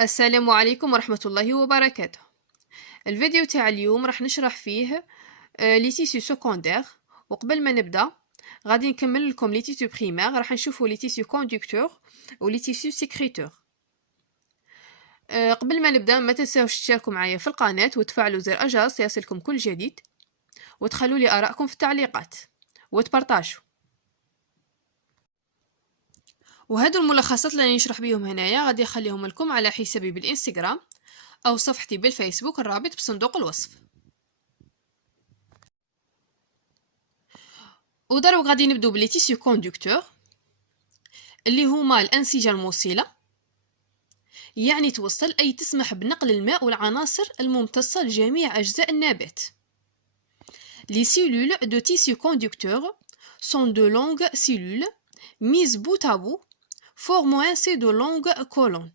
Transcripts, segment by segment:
السلام عليكم ورحمة الله وبركاته. الفيديو تاع اليوم راح نشرح فيه لي تيسيو سكوندير. وقبل ما نبدا غادي نكمل لكم لي تيسيو بريمير. راح نشوفوا لي تيسيو كوندكتور و لي تيسيو سيكريتور. قبل ما نبدا ما تنساوش تشاركوا معايا في القناة وتفعلوا زر الجرس ليصلكم كل جديد، وتخلوا لي آراءكم في التعليقات وتبارطاجوا. وهادو الملخصات اللي نشرح بيهم هنايا غادي نخليهم لكم على حسابي بالانستغرام او صفحتي بالفيسبوك، الرابط بصندوق الوصف. ودروك غادي نبدو بلي تيسيو كوندكتور اللي هما الانسجه الموصله، يعني توصل اي تسمح بنقل الماء والعناصر الممتصه لجميع اجزاء النبات. Les cellules de tissu conducteur sont de longues cellules mises bout à bout formant ainsi de longues colonnes.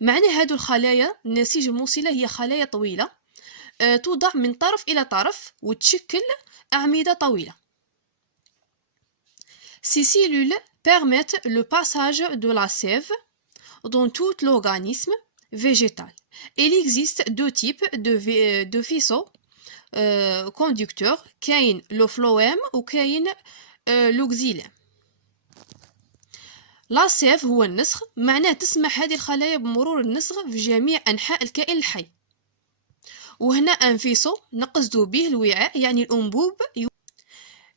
معنى هادو الخلايا النسيج الموصلة هي خلايا طويلة توضع من طرف إلى طرف وتشكل أعمدة طويلة. Ces cellules permettent le passage de la sève dans tout l'organisme végétal. Il existe deux types de vaisseaux conducteurs, كاين le phloème وكاين l'oxylème. لا سيف هو النسخ، معناه تسمح هذه الخلايا بمرور النسخ في جميع أنحاء الكائن الحي. وهنا انفيسو نقصد به الوعاء، يعني الأنبوب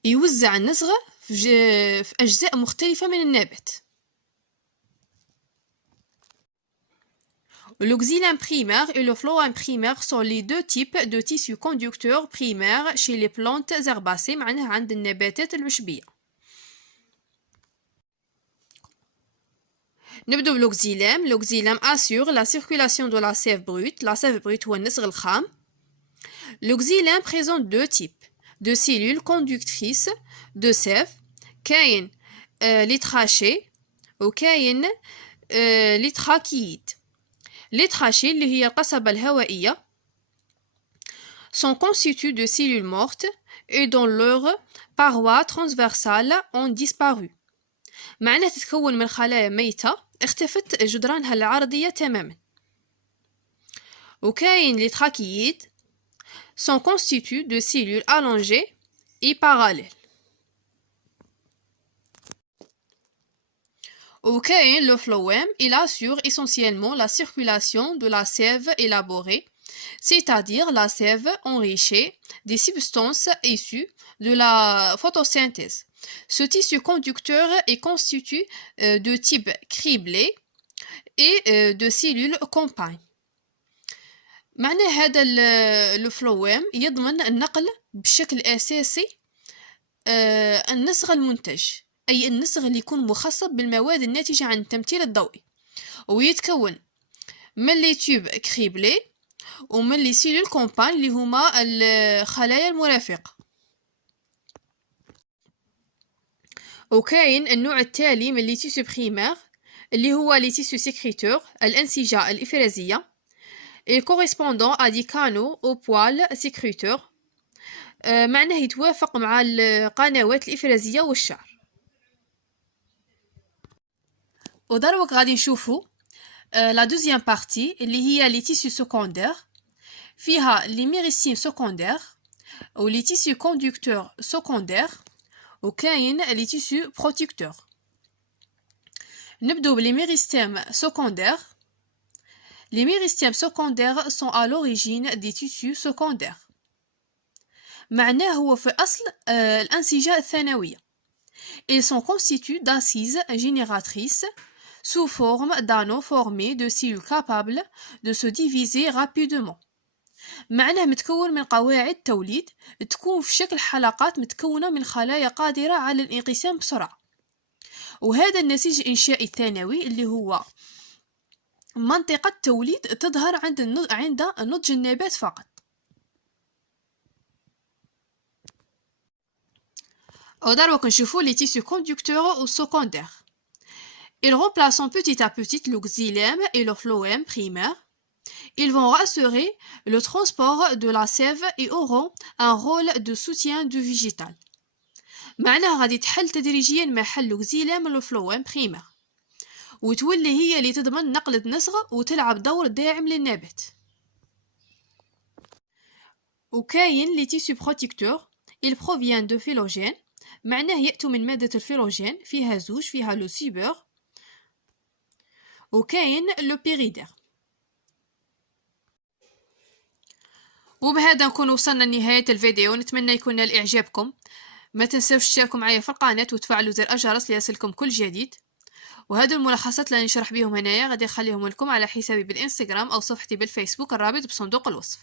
يوزع النسخ في أجزاء مختلفة من النبات. L'oxylème primaire et le phloème primaire sont les deux types de tissus conducteurs primaires chez les plantes herbacées، معناها عند النباتات العشبية. نبدو بالأوكزيلام. الأوكزيلام assure la circulation de la sève brute. La sève brute هو النسغ الخام. L'auxylème présente deux types de cellules conductrices de sève. كاين les trachées وكاين les trachéides. Les trachées اللي هي القصبة الهوائية sont constituées de cellules mortes et dont leurs parois transversales ont disparu. معناه تتكون من خلايا ميتة اختفت جدرانها العرضية تماما. وكاين les trachéides sont constitués de cellules allongées et parallèles. وكاين le phloème. Il assure essentiellement la circulation de la sève élaborée, c'est-à-dire la sève enrichie des substances issues de la photosynthèse. Ce tissu conducteur est constitué de type criblé et de cellules compagnes. معنى هذا الفلوام يضمن النقل بشكل أساسي النسغ المنتج، أي النسغ اللي يكون مخصب بالمواد الناتجة عن التمثيل الضوئي، ويتكون من لي تيوب كريبلي ومن لي سيلول كومبان اللي هما الخلايا المرافقة. وكاين النوع التالي من لي تيسو بريمير اللي هو لي تيسو سيكريتور، الأنسجة الإفرازية، et correspondant à des canaux au poil sécréteur. معناه يتوافق مع القنوات الإفرازية والشعر. ودروك غادي نشوفو لا دوزيام بارتي اللي هي لي تيسو سكوندير. فيها لي ميريستيم سكوندير و لي تيسو كوندكتور سكوندير وكاين لي تيسو بروتيكتور. نبدو بلي ميريستيم سكوندير. Les méristèmes secondaires sont à l'origine des tissus secondaires. معناه هو في أصل الأنسجة الثانوية. Ils sont constitués d'assises génératrices sous forme d'anneaux formés de cellules capables de se diviser rapidement. معناه متكون من قواعد توليد تكون في شكل حلقات متكونة من خلايا قادرة على الانقسام بسرعة. وهذا النسيج الإنشائي الثانوي اللي هو منطقة توليد تظهر عند نضج النبات فقط. ودروك نشوفو لي تيسو كوندكتور و سكوندير. Ils remplacent petit à petit l'auxylème et le phloème primaire. Ils vont assurer le transport de la sève et auront un rôle de soutien du végétal. معناه غادي تحل تدريجيا محل l'auxylème و le phloème primaire. وتولي هي اللي تضمن نقل النسغ وتلعب دور داعم للنبات. وكاين لي تيسو بروتيكتور il provient de phylogène، معناه يأتوا من مادة الفيلوجين، فيها زوج، فيها لو سيبور. وكاين لو بيريدير. وبهذا نكون وصلنا لنهاية الفيديو، نتمنى يكون نال إعجابكم. ما تنسوش تشتركوا معايا في القناة وتفعلوا زر الجرس ليصلكم كل جديد. وهذو الملخصات اللي نشرح بهم هنايا غادي نخليهم لكم على حسابي بالانستغرام او صفحتي بالفيسبوك، الرابط بصندوق الوصف.